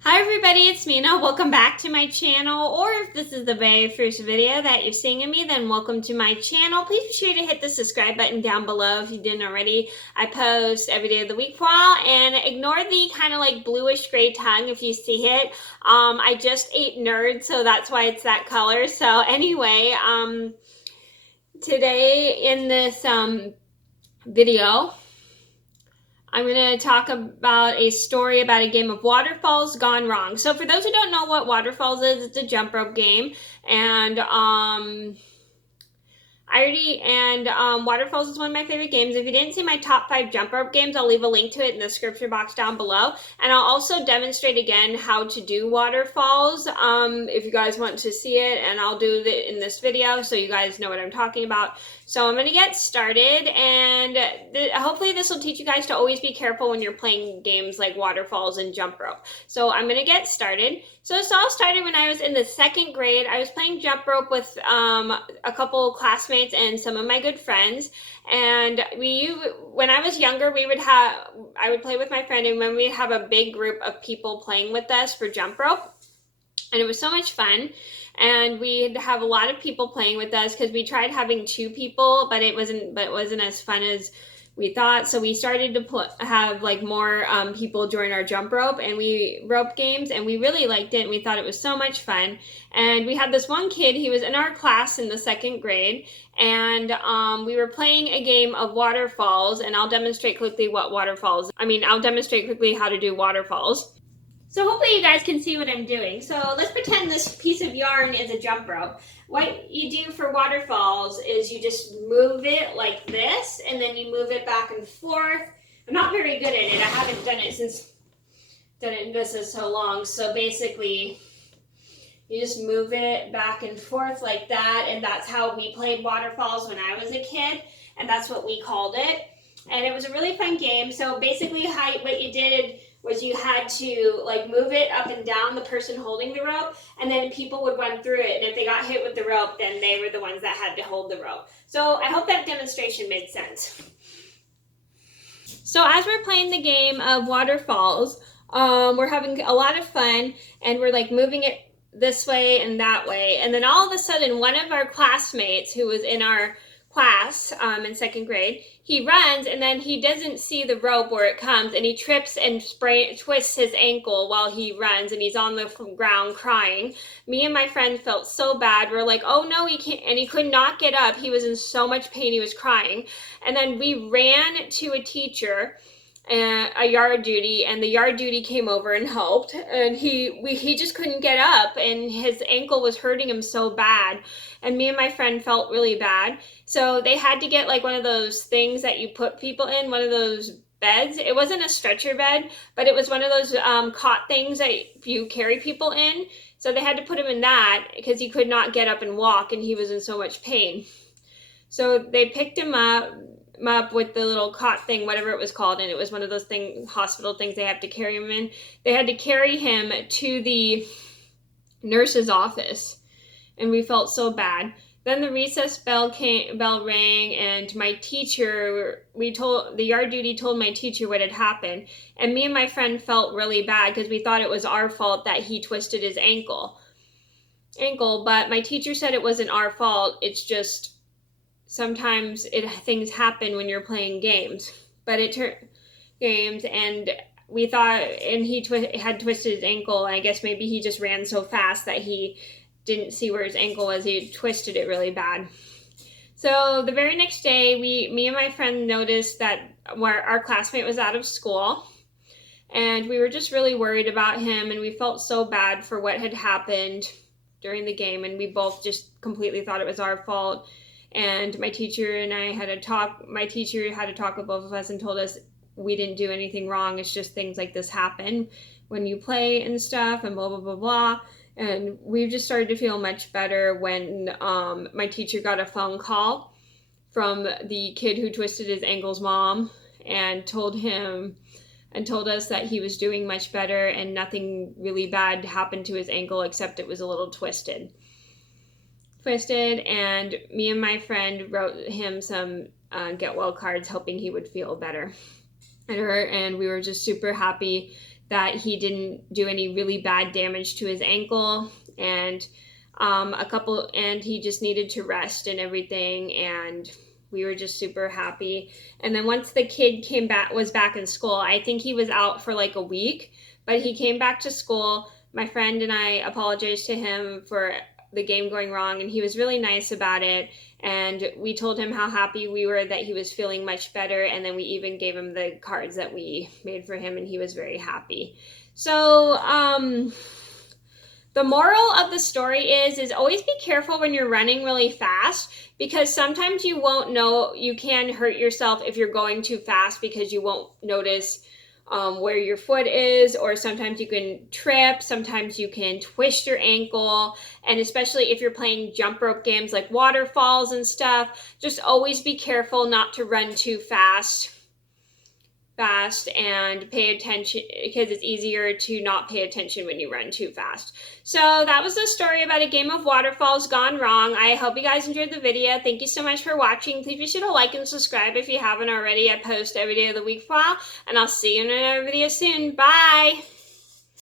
Hi everybody, it's Mena. Welcome back to my channel, or if this is the very first video that you're seeing of me, then welcome to my channel. Please be sure to hit the subscribe button down below if you didn't already. I post every day of the week for a while, and ignore the kind of like bluish gray tongue if you see it. I just ate Nerd, so that's why it's that color. So anyway, today in this video, I'm going to talk about a story about a game of Waterfalls gone wrong. So for those who don't know what Waterfalls is, it's a jump rope game. And Waterfalls is one of my favorite games. If you didn't see my top 5 jump rope games, I'll leave a link to it in the description box down below. And I'll also demonstrate again how to do Waterfalls if you guys want to see it. And I'll do it in this video so you guys know what I'm talking about. So I'm going to get started, and hopefully this will teach you guys to always be careful when you're playing games like Waterfalls and jump rope. So I'm going to get started. So this all started when I was in the 2nd grade. I was playing jump rope with a couple classmates and some of my good friends. And when I was younger, I would play with my friend, and when we'd have a big group of people playing with us for jump rope. And it was so much fun. And we'd have a lot of people playing with us because we tried having 2 people, but it wasn't as fun as we thought. So we started to have like more people join our jump rope games, and we really liked it, and we thought it was so much fun. And we had this one kid, he was in our class in the 2nd grade, and we were playing a game of Waterfalls, and I'll demonstrate quickly how to do Waterfalls. So hopefully you guys can see what I'm doing. So let's pretend this piece of yarn is a jump rope. What you do for Waterfalls is you just move it like this, and then you move it back and forth. I'm not very good at it. I haven't done it this is so long. So basically, you just move it back and forth like that, and that's how we played Waterfalls when I was a kid, and that's what we called it. And it was a really fun game. So basically what you did was you had to like move it up and down, the person holding the rope, and then people would run through it, and if they got hit with the rope, then they were the ones that had to hold the rope. So I hope that demonstration made sense. So as we're playing the game of Waterfalls, we're having a lot of fun, and we're like moving it this way and that way, and then all of a sudden one of our classmates who was in our class in 2nd grade, he runs, and then he doesn't see the rope where it comes, and he trips and twists his ankle while he runs, and he's on the ground crying. Me and my friend felt so bad. We're like, oh no, he can't, and he could not get up. He was in so much pain, he was crying. And then we ran to a teacher, a yard duty, and the yard duty came over and helped, and he just couldn't get up, and his ankle was hurting him so bad, and me and my friend felt really bad. So they had to get like one of those things that you put people in, one of those beds. It wasn't a stretcher bed, but it was one of those cot things that you carry people in. So they had to put him in that because he could not get up and walk, and he was in so much pain. So they picked him up with the little cot thing, whatever it was called, and it was one of those hospital things they have to carry him in. They had to carry him to the nurse's office, and we felt so bad. Then the recess bell rang, and my teacher, the yard duty told my teacher what had happened, and me and my friend felt really bad because we thought it was our fault that he twisted his ankle, but my teacher said it wasn't our fault. It's just sometimes things happen when you're playing games. But and we thought, and he had twisted his ankle, and I guess maybe he just ran so fast that he didn't see where his ankle was. He twisted it really bad. So the very next day, me and my friend noticed that our classmate was out of school, and we were just really worried about him, and we felt so bad for what had happened during the game, and we both just completely thought it was our fault. And my teacher and I had a talk. My teacher had a talk with both of us and told us we didn't do anything wrong. It's just things like this happen when you play and stuff, and blah, blah, blah, blah. And we just started to feel much better when my teacher got a phone call from the kid who twisted his ankle's mom, and told us that he was doing much better and nothing really bad happened to his ankle except it was a little twisted. And me and my friend wrote him some get well cards hoping he would feel better. it hurt, and we were just super happy that he didn't do any really bad damage to his ankle, and and he just needed to rest and everything, and we were just super happy. And then once the kid was back in school, I think he was out for like a week, but he came back to school. My friend and I apologized to him for the game going wrong, and he was really nice about it. And we told him how happy we were that he was feeling much better, and then we even gave him the cards that we made for him, and he was very happy. So the moral of the story is always be careful when you're running really fast, because sometimes you won't know, you can hurt yourself if you're going too fast because you won't notice where your foot is, or sometimes you can trip, sometimes you can twist your ankle, and especially if you're playing jump rope games like Waterfalls and stuff, just always be careful not to run too fast and pay attention, because it's easier to not pay attention when you run too fast. So that was the story about a game of Waterfalls gone wrong. I hope you guys enjoyed the video. Thank you so much for watching. Please be sure to like and subscribe if you haven't already. I post every day of the week for a while, and I'll see you in another video soon. Bye!